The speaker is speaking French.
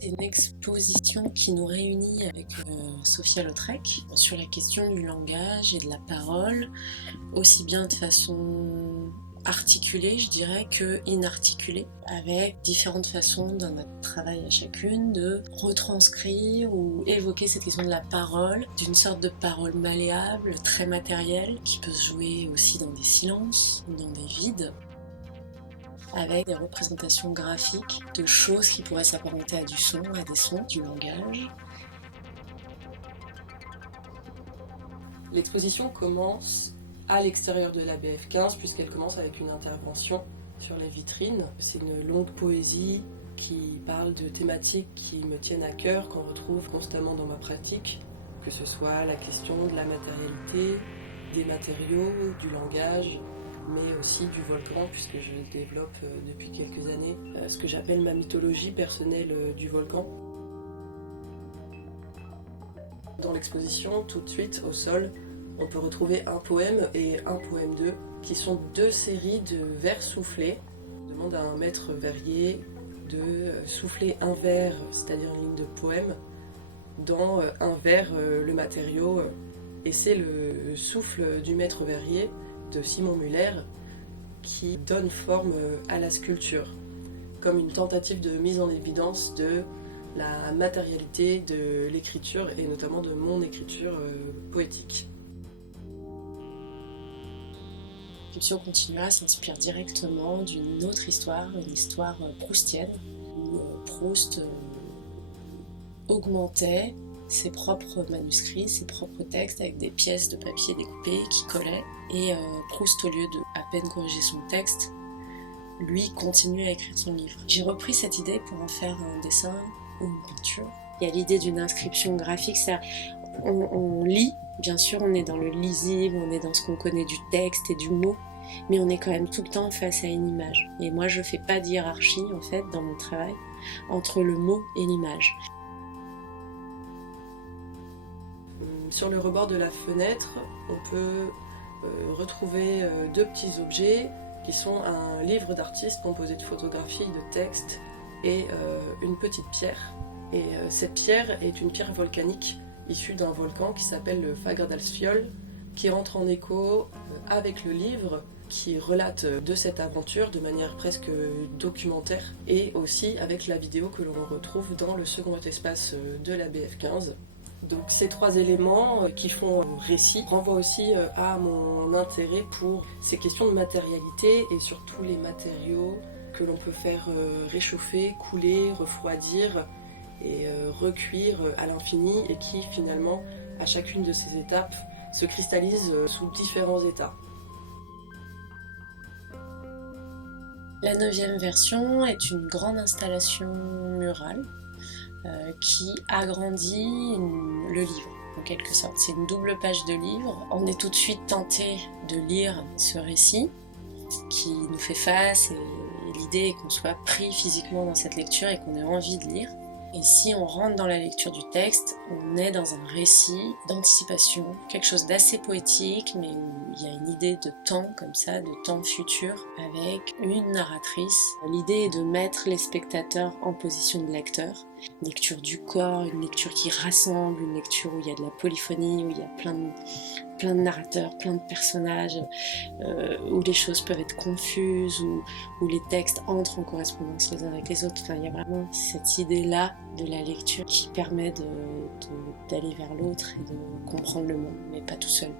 C'est une exposition qui nous réunit avec Sophia Lautrec sur la question du langage et de la parole, aussi bien de façon articulée, je dirais, que inarticulée, avec différentes façons dans notre travail à chacune de retranscrire ou évoquer cette question de la parole, d'une sorte de parole malléable, très matérielle, qui peut se jouer aussi dans des silences, dans des vides, avec des représentations graphiques de choses qui pourraient s'apparenter à du son, à des sons, du langage. L'exposition commence à l'extérieur de la BF15 puisqu'elle commence avec une intervention sur les vitrines. C'est une longue poésie qui parle de thématiques qui me tiennent à cœur, qu'on retrouve constamment dans ma pratique, que ce soit la question de la matérialité, des matériaux, du langage, mais aussi du volcan, puisque je développe depuis quelques années ce que j'appelle ma mythologie personnelle du volcan. Dans l'exposition, tout de suite, au sol, on peut retrouver un poème et un poème 2, qui sont deux séries de vers soufflés. On demande à un maître verrier de souffler un vers, c'est-à-dire une ligne de poème, dans un vers, le matériau. Et c'est le souffle du maître verrier de Simon Muller qui donne forme à la sculpture, comme une tentative de mise en évidence de la matérialité de l'écriture et notamment de mon écriture poétique. Pulsion Continua s'inspire directement d'une autre histoire, une histoire proustienne, où Proust augmentait ses propres manuscrits, ses propres textes avec des pièces de papier découpées qui collaient. Et Proust, au lieu de à peine corriger son texte, lui continuait à écrire son livre. J'ai repris cette idée pour en faire un dessin ou une peinture. Il y a l'idée d'une inscription graphique, on lit, bien sûr on est dans le lisible, on est dans ce qu'on connaît du texte et du mot, mais on est quand même tout le temps face à une image. Et moi je fais pas de hiérarchie en fait dans mon travail entre le mot et l'image. Sur le rebord de la fenêtre, on peut retrouver deux petits objets qui sont un livre d'artiste composé de photographies, de textes et une petite pierre. Et cette pierre est une pierre volcanique issue d'un volcan qui s'appelle le Fagradalsfjöll, qui entre en écho avec le livre qui relate de cette aventure de manière presque documentaire et aussi avec la vidéo que l'on retrouve dans le second espace de la BF15. Donc ces trois éléments qui font récit renvoient aussi à mon intérêt pour ces questions de matérialité et surtout les matériaux que l'on peut faire réchauffer, couler, refroidir et recuire à l'infini et qui finalement à chacune de ces étapes se cristallisent sous différents états. La 9e version est une grande installation murale qui agrandit le livre, en quelque sorte. C'est une double page de livre. On est tout de suite tenté de lire ce récit qui nous fait face et l'idée est qu'on soit pris physiquement dans cette lecture et qu'on ait envie de lire. Et si on rentre dans la lecture du texte, on est dans un récit d'anticipation, quelque chose d'assez poétique, mais où il y a une idée de temps comme ça, de temps futur, avec une narratrice. L'idée est de mettre les spectateurs en position de lecteur. Une lecture du corps, une lecture qui rassemble, une lecture où il y a de la polyphonie, où il y a plein de narrateurs, plein de personnages, où les choses peuvent être confuses, où les textes entrent en correspondance les uns avec les autres. Enfin, il y a vraiment cette idée-là de la lecture qui permet d'aller vers l'autre et de comprendre le monde, mais pas tout seul.